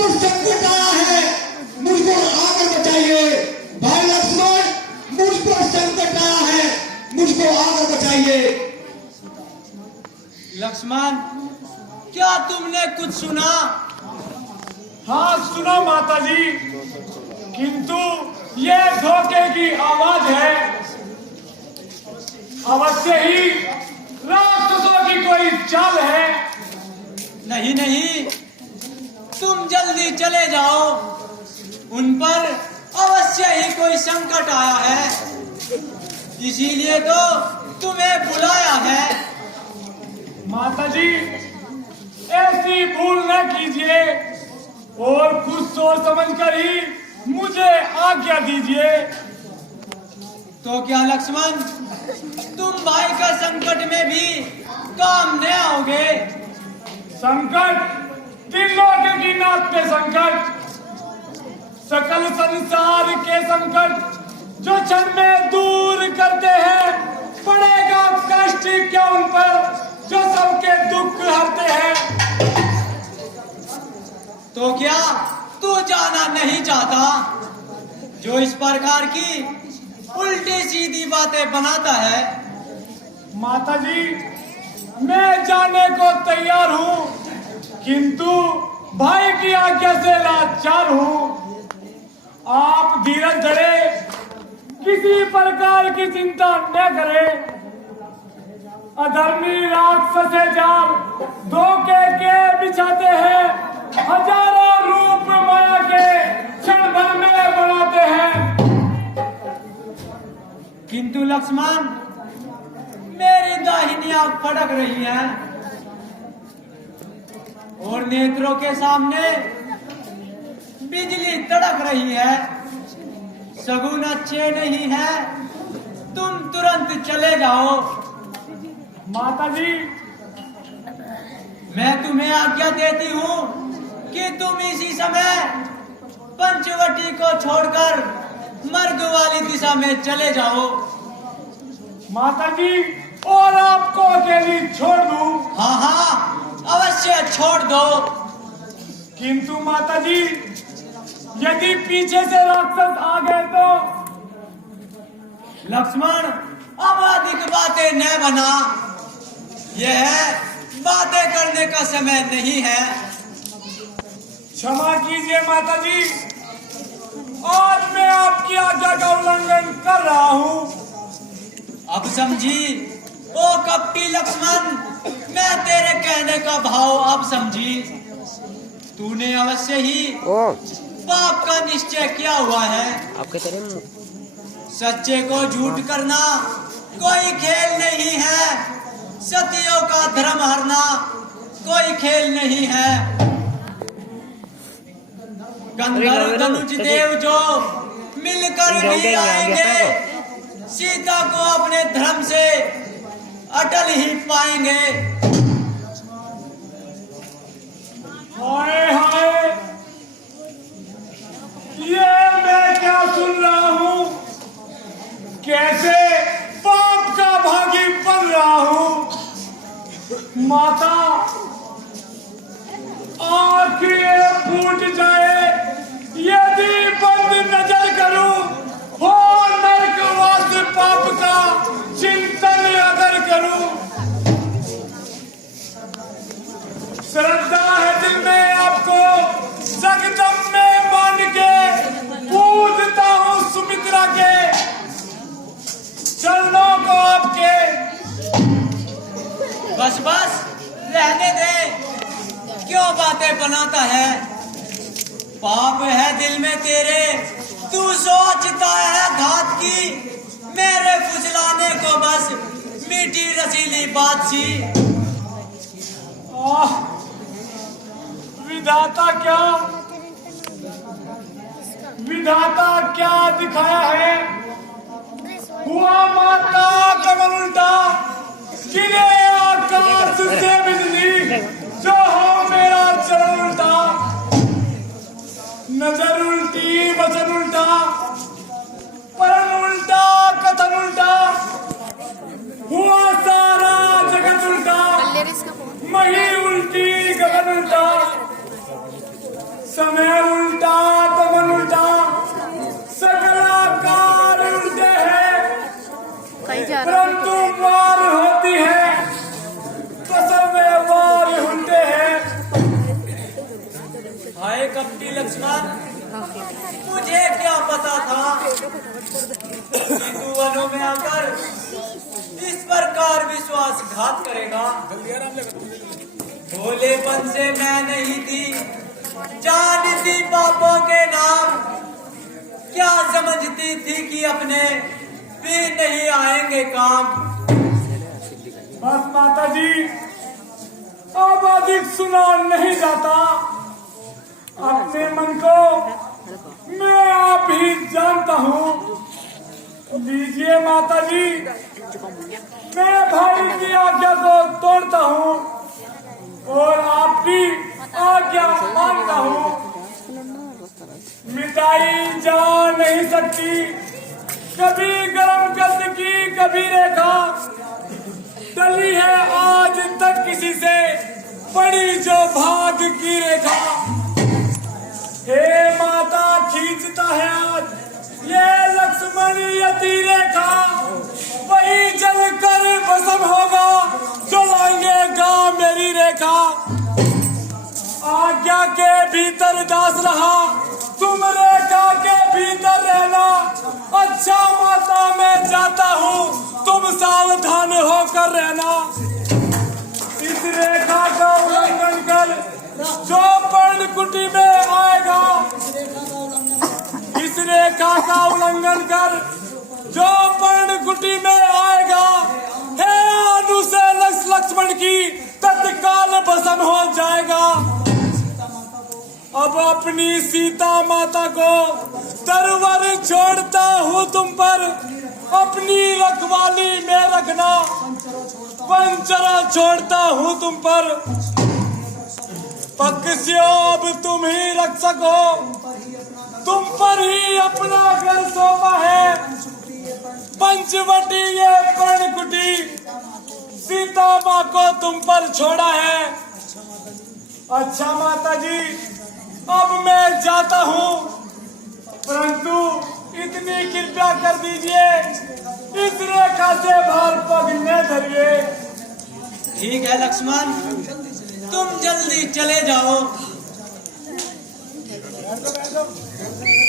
पर संकट आया है, मुझको आकर बचाइए। भाई लक्ष्मण, मुझ पर संकट आया है, मुझको आकर बचाइए। लक्ष्मण, क्या तुमने कुछ सुना? हाँ सुना माताजी, किंतु ये धोखे की आवाज है। अवश्य ही राक्षसों की कोई चाल है। नहीं नहीं, तुम जल्दी चले जाओ, उन पर अवश्य ही कोई संकट आया है, इसीलिए तो तुम्हें बुलाया है। माताजी, ऐसी भूल न कीजिए और कुछ सोच समझकर ही मुझे आज्ञा दीजिए। तो क्या लक्ष्मण, तुम भाई का संकट में भी काम न आओगे? संकट, त्रिलोक की नाथ पे संकट, सकल संसार के संकट जो क्षण में दूर करते हैं, पड़ेगा कष्ट क्या उन पर जो सबके दुख हरते हैं। तो क्या तू जाना नहीं चाहता, जो इस प्रकार की उल्टी सीधी बातें बनाता है? माताजी, मैं जाने को तैयार हूँ, किंतु भाई की आज्ञा से लाचार हूँ। आप धीरज धरे, किसी प्रकार की चिंता न करें। अधर्मी राक्षस जाल धोखे के बिछाते हैं, हजारों रूप माया के क्षण भर में बनाते हैं। किंतु लक्ष्मण, मेरी दाहिनी आंख फड़क रही है और नेत्रों के सामने बिजली तड़क रही है। शगुन अच्छे नहीं है, तुम तुरंत चले जाओ। माताजी, मैं तुम्हें आज्ञा देती हूँ कि तुम इसी समय पंचवटी को छोड़कर मर्ग वाली दिशा में चले जाओ। माताजी, और आपको अकेली छोड़ दूं? हाँ हाँ, अवश्य छोड़ दो। किंतु माताजी, यदि पीछे से राक्षस आ गए तो? लक्ष्मण, अब अधिक बातें न बना, यह बातें करने का समय नहीं है। क्षमा कीजिए माताजी, आज मैं आपकी आज्ञा का उल्लंघन कर रहा हूँ। अब समझी ओ कपटी लक्ष्मण, मैं तेरे कहने का भाव अब समझी। तूने अवश्य ही पाप का निश्चय किया हुआ है। आपके तरह सच्चे को झूठ करना कोई खेल नहीं है, सतियों का धर्म हरना कोई खेल नहीं है। गंधर्व धनुष देव जो मिलकर भी आएंगे, सीता को अपने धर्म से अटल ही पाएंगे। हाय हाय, ये मैं क्या सुन रहा हूँ? कैसे पाप का भागी बन रहा हूँ? माता, आँखें फूट जाए यदि बंद नजर करूं, हो नरकवास पाप का चिंतन अगर करूं। श्रद्धा है दिल में आपको, जगदम में मान के पूजता हूँ सुमित्रा के चरणों को आपके। बस बस रहने दे, क्यों बातें बनाता है? पाप है दिल में तेरे, तू सोचता है घात की, मेरे फुसलाने को बस मीठी रसीली बात सी। विधाता क्या दिखाया है? हुआ माता कमल उल्टा, गिरे आकाश से बिजली, जो हो मेरा चरण उल्टा। नजर उल्टी, वचन उल्टा, परण उल्टा, कथन उल्टा, हुआ सारा जगत उल्टा, मही उल्टी, गगन उल्टा। समय उल्टा तो मन उल्टा, सकल आकार उल्टे हैं, परंतु वार होती है तो समय वार उल्टे हैं। हाय कपटी लक्ष्मण, मुझे क्या पता था कि तू वनों में आकर इस प्रकार विश्वासघात करेगा। भोलेपन से मैं नहीं थी जानती पापों के नाम, क्या समझती थी कि अपने भी नहीं आएंगे काम। बस माता जी, अब अधिक सुना नहीं जाता, अपने मन को मैं आप ही जानता हूँ। लीजिए माता जी, मैं भाई की आज्ञा को तोड़ता हूँ और आपकी आज्ञा मानता हूँ। मिटाई जा नहीं सकती कभी गरम कद की कभी रेखा, टली है आज तक किसी से बड़ी जो भाग की रेखा। हे माता, खींचता है आज ये लक्ष्मण यति रेखा, वही जल कर भस्म होगा जो लाएंगेगा मेरी रेखा। आज्ञा के भीतर दास रहा, तुम रेखा के भीतर रहना। अच्छा माता, मैं जाता हूँ, तुम सावधान होकर रहना। इस रेखा का उल्लंघन कर जो पर्णकुटी में आएगा, इस रेखा का उल्लंघन कर जो पर्णकुटी में आएगा, हे अनुसे लक्ष्मण की तत्काल भस्म हो जाएगा। अब अपनी सीता माता को तरवर छोड़ता हूँ तुम पर, अपनी रखवाली में रखना, पंचरा छोड़ता हूँ तुम पर। पक्षियों अब तुम ही रक्षक हो, तुम पर ही अपना घर सौंपा है। पंचवटी ये पर्णकुटी सीता माँ को तुम पर छोड़ा है। अच्छा माता जी, अब मैं जाता हूँ, परंतु इतनी कृपया कर दीजिए, इस रेखा से बाहर पग न धरिए। ठीक है लक्ष्मण, तुम जल्दी चले जाओ।